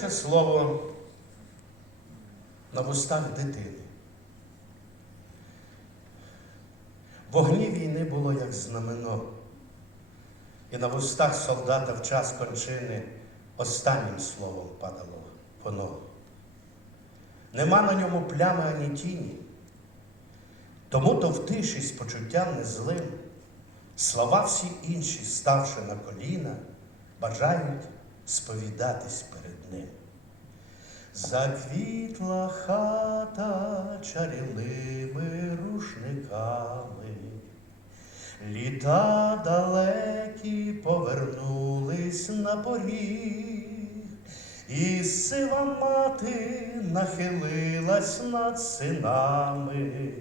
перше слово на вустах дитини. Вогні війни було як знамено, і на вустах солдата в час кончини останнім словом падало воно. Нема на ньому плями ані тіні, тому то в тиші з почуттям незлим слова всі інші, ставши на коліна, бажають сповідатись перед ним. Заквітла хата чарівними рушниками, літа далекі повернулись на поріг, і сива мати нахилилась над синами,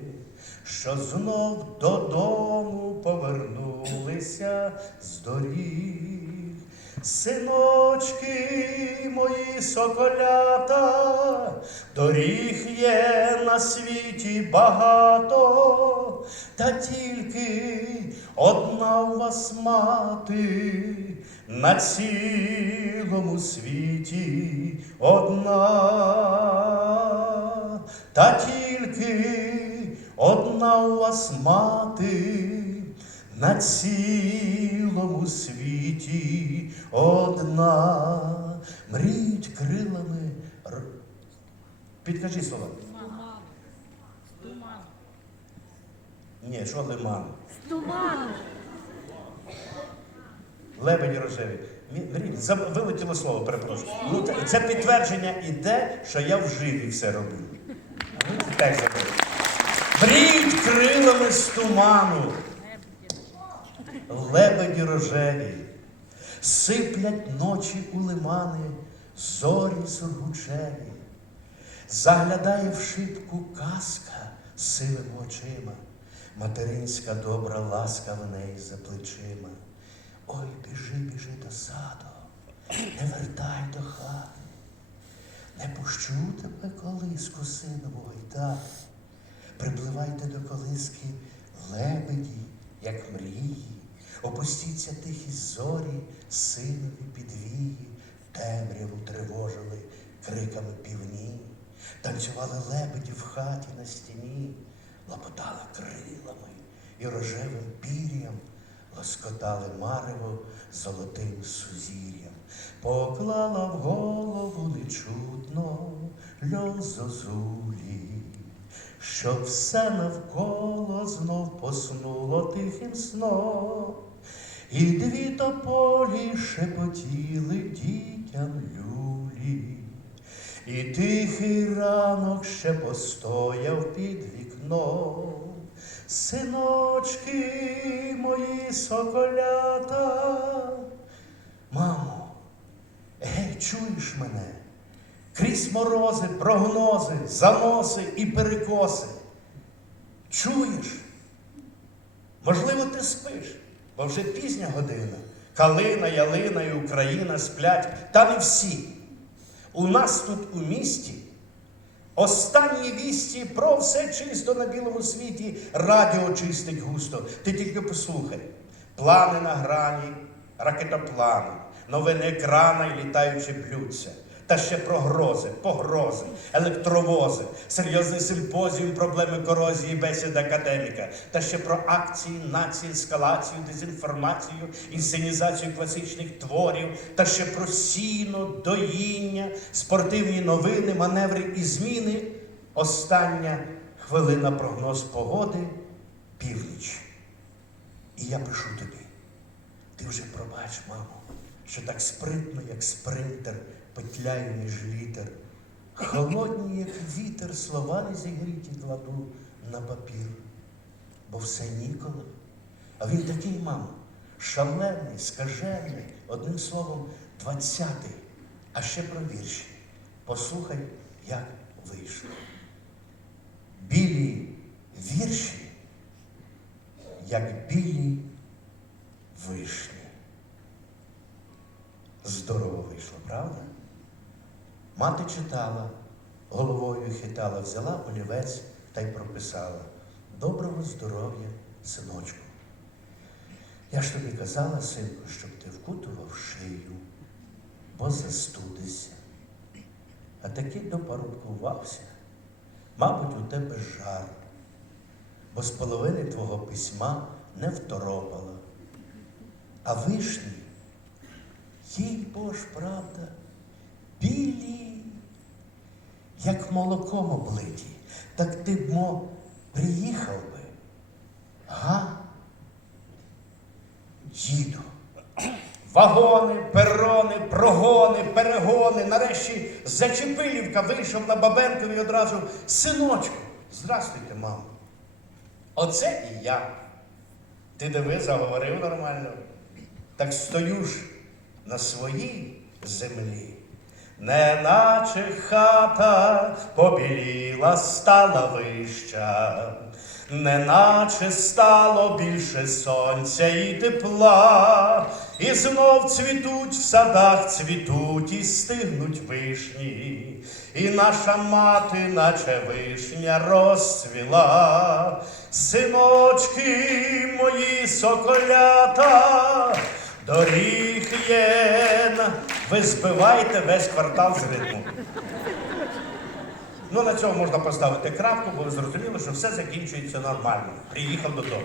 що знов додому повернулися з доріг. Синочки мої соколята, доріг є на світі багато, та тільки одна у вас мати на цілому світі одна, та тільки одна у вас мати на цілому світі одна мріють крилами. р- Підкажи слова. Туман. Ні, що лиман? Туман. Лебеді рожеві. Вилетіло слово, перепрошую. Ну, це- підтвердження і те, що я в живі все роблю. Мріють крилами з туману. Лебеді рожеві, сиплять ночі у лимани, зорі сургучеві, заглядає в шибку казка сивими очима, материнська добра ласка в неї за плечима. Ой, біжи, біжи до саду, не вертай до хати, не пущу тебе колиску, синову гойдати. Припливайте до колиски лебеді, як мрії, опустіться тихі зорі, синові підвії, темряву тривожили криками півні, танцювали лебеді в хаті на стіні, лопотали крилами і рожевим пір'ям лоскотали марево золотим сузір'ям, поклала в голову нечутно льон зозулі щоб все навколо знов поснуло тихим сном, і дві тополі шепотіли дітям люлі, і тихий ранок ще постояв під вікном. Синочки мої соколята, мамо, гей, чуєш мене? Крізь морози, прогнози, заноси і перекоси. Чуєш? Можливо, ти спиш, бо вже пізня година. Калина, ялина і Україна сплять, та не всі. У нас тут у місті останні вісті про все чисто на білому світі радіо чистить густо. Ти тільки послухай. Плани на грані, ракетоплани, новини екрана і літаючі блюдця. Та ще про грози, погрози, електровози, серйозний симпозіум проблеми корозії, бесід академіка, та ще про акції, нації, ескалацію, дезінформацію, інсценізацію класичних творів, та ще про сіно, доїння, спортивні новини, маневри і зміни. Остання хвилина прогноз погоди північ. І я пишу тобі. Ти вже пробач, мамо, що так спритно, як спринтер, петляю між літер. Холодні, як вітер, слова не зігріті кладу на папір, бо все ніколи. А він такий, мамо, шалений, скажений, одним словом, двадцятий. А ще про вірші. Послухай, як вийшло. Білі вірші, як білі вишні. Здорово вийшло, правда? Мати читала, головою хитала, взяла олівець та й прописала доброго здоров'я, синочку. Я ж тобі казала, синку, щоб ти вкутував шию, бо застудишся. А таки допорубкувався. Мабуть, у тебе жар, бо з половини твого письма не второпало. А вишні, їй бо ж правда, білі, як молоком облиті. Так ти б, мо, приїхав би. Га? Їду. Вагони, перони, прогони, перегони. Нарешті Зачепилівка вийшов на Бабенкові одразу синочку. Здрастуйте, мамо. Оце і я. Ти диви, заговорив нормально. Так стою ж на своїй землі. Неначе хата побіліла, стала вища, неначе стало більше сонця і тепла, і знов цвітуть в садах, цвітуть і стигнуть вишні, і наша мати, наче вишня, розцвіла, синочки мої соколята. Доріг є, ви збиваєте весь квартал з ритму. Ну, на цьому можна поставити крапку, бо ви зрозуміли, що все закінчується нормально. Приїхав додому.